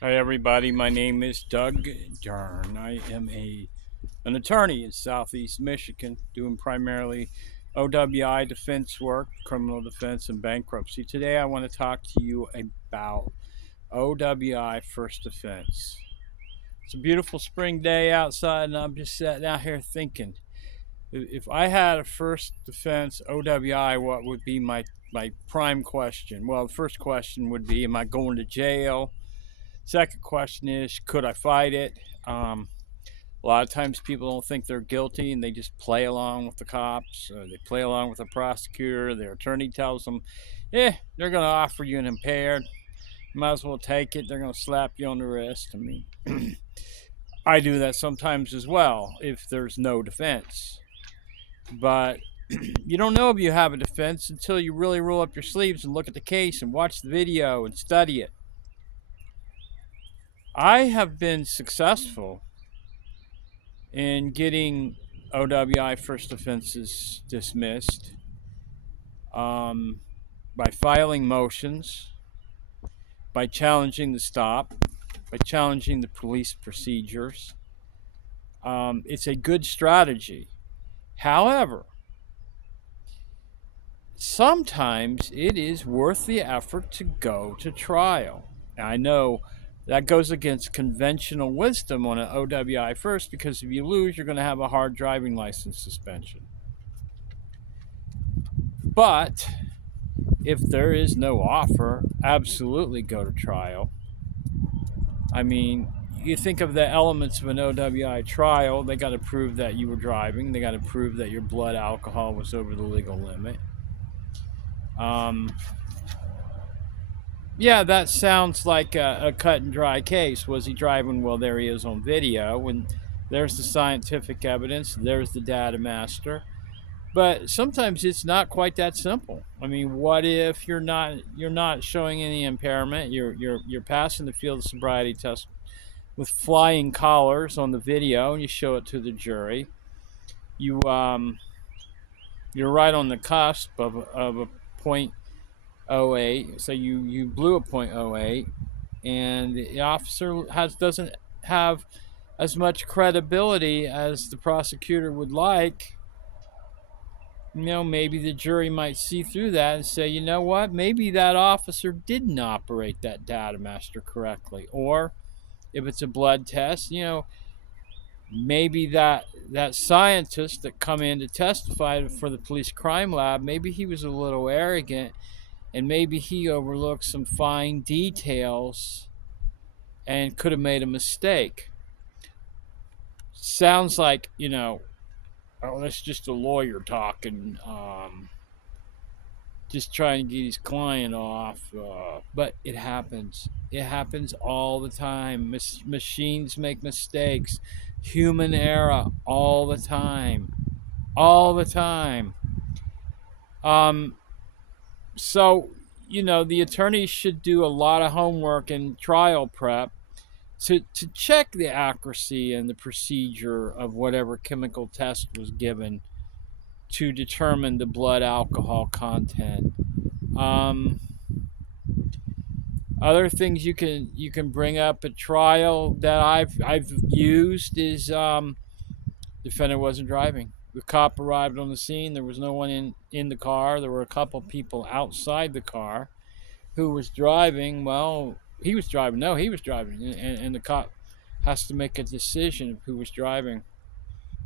Hi everybody, my name is Doug Dern. I am an attorney in Southeast Michigan doing primarily OWI defense work, criminal defense, and bankruptcy. Today I want to talk to you about OWI first defense. It's a beautiful spring day outside and I'm just sitting out here thinking, if I had a first defense OWI, what would be my prime question? Well, the first question would be, am I going to jail? Second question is, could I fight it? A lot of times people don't think they're guilty and they just play along with the cops. Or they play along with the prosecutor. Their attorney tells them, they're going to offer you an impaired. You might as well take it. They're going to slap you on the wrist. I mean, I do that sometimes as well if there's no defense. But you don't know if you have a defense until you really roll up your sleeves and look at the case and watch the video and study it. I have been successful in getting OWI first offenses dismissed um, by filing motions, by challenging the stop, by challenging the police procedures. It's a good strategy. However, sometimes it is worth the effort to go to trial. I know that goes against conventional wisdom on an OWI first, because if you lose, you're going to have a hard driving license suspension. But if there is no offer, absolutely go to trial. I mean, you think of the elements of an OWI trial, they got to prove that you were driving, they got to prove that your blood alcohol was over the legal limit. Um, yeah, that sounds like a cut and dry case. Was he driving? Well, there he is on video, and there's the scientific evidence, there's the data master. But sometimes it's not quite that simple. I mean, what if you're not showing any impairment? You're passing the field of sobriety test with flying colors on the video, and you show it to the jury. You you're right on the cusp of a point oh 0.08, so you blew a point oh 0.08, and the officer doesn't have as much credibility as the prosecutor would like. Maybe the jury might see through that and say, you know what, maybe that officer didn't operate that data master correctly. Or if it's a blood test, maybe that scientist that come in to testify for the police crime lab, maybe he was a little arrogant and maybe he overlooked some fine details and could have made a mistake. Sounds like, oh, that's just a lawyer talking. Just trying to get his client off. But it happens. It happens all the time. Machines make mistakes. Human error all the time. All the time. Um, so, the attorneys should do a lot of homework and trial prep to check the accuracy and the procedure of whatever chemical test was given to determine the blood alcohol content. Um, Other things you can bring up at trial that I've used is defendant wasn't driving. The cop arrived on the scene. There was no one in the car. There were a couple people outside the car. Who was driving? Well, he was driving. No, he was driving, and the cop has to make a decision of who was driving.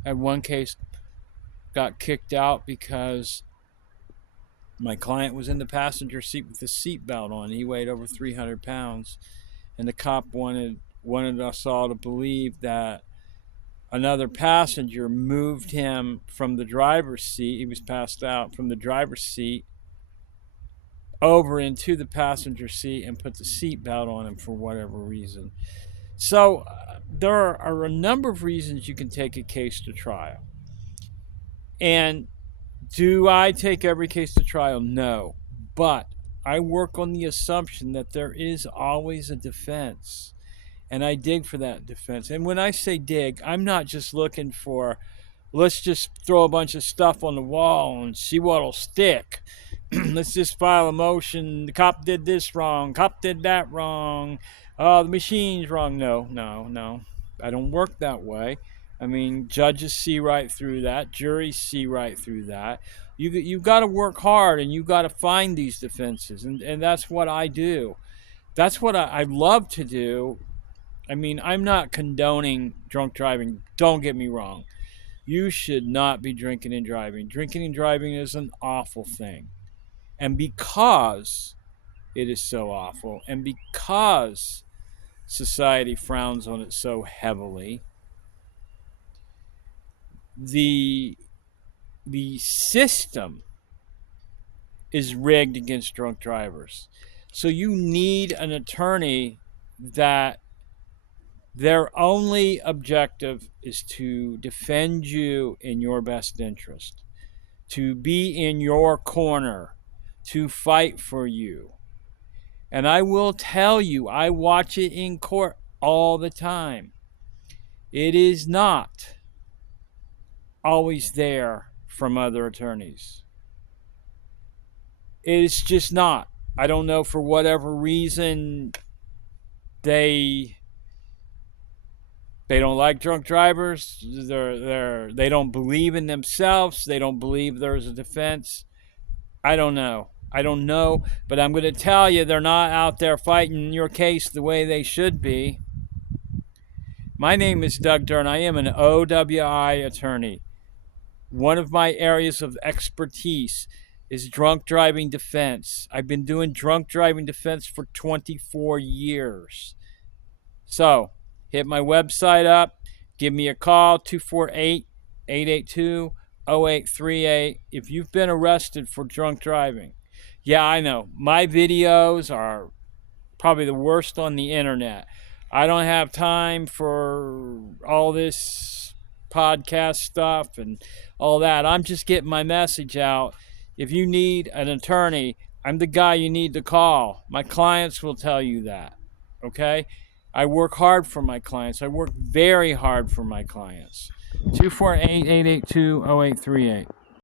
And one case got kicked out because my client was in the passenger seat with the seatbelt on. He weighed over 300 pounds, and the cop wanted us all to believe that another passenger moved him from the driver's seat. He was passed out from the driver's seat over into the passenger seat and put the seatbelt on him for whatever reason. So there are a number of reasons you can take a case to trial. And do I take every case to trial? No. But I work on the assumption that there is always a defense. And I dig for that defense. And when I say dig, I'm not just looking for, let's just throw a bunch of stuff on the wall and see what'll stick. let's just file a motion. The cop did this wrong. Cop did that wrong. Oh, the machine's wrong. No, no, no. I don't work that way. I mean, judges see right through that. Juries see right through that. You've got to work hard, and you've got to find these defenses, and that's what I do. That's what I love to do. I mean, I'm not condoning drunk driving. Don't get me wrong. You should not be drinking and driving. Drinking and driving is an awful thing. And because it is so awful, and because society frowns on it so heavily, the the system is rigged against drunk drivers. So you need an attorney that their only objective is to defend you in your best interest, to be in your corner, to fight for you. And I will tell you, I watch it in court all the time. It is not always there from other attorneys. It's just not. I don't know, for whatever reason they don't like drunk drivers. They don't believe in themselves. They don't believe there's a defense. I don't know. But I'm going to tell you, they're not out there fighting your case the way they should be. My name is Doug Dern. I am an OWI attorney. One of my areas of expertise is drunk driving defense. I've been doing drunk driving defense for 24 years. So, hit my website up. Give me a call, 248-882-0838, if you've been arrested for drunk driving. Yeah, I know. My videos are probably the worst on the internet. I don't have time for all this podcast stuff and all that. I'm just getting my message out. If you need an attorney, I'm the guy you need to call. My clients will tell you that. Okay? I work hard for my clients. I work very hard for my clients. 248-882-0838.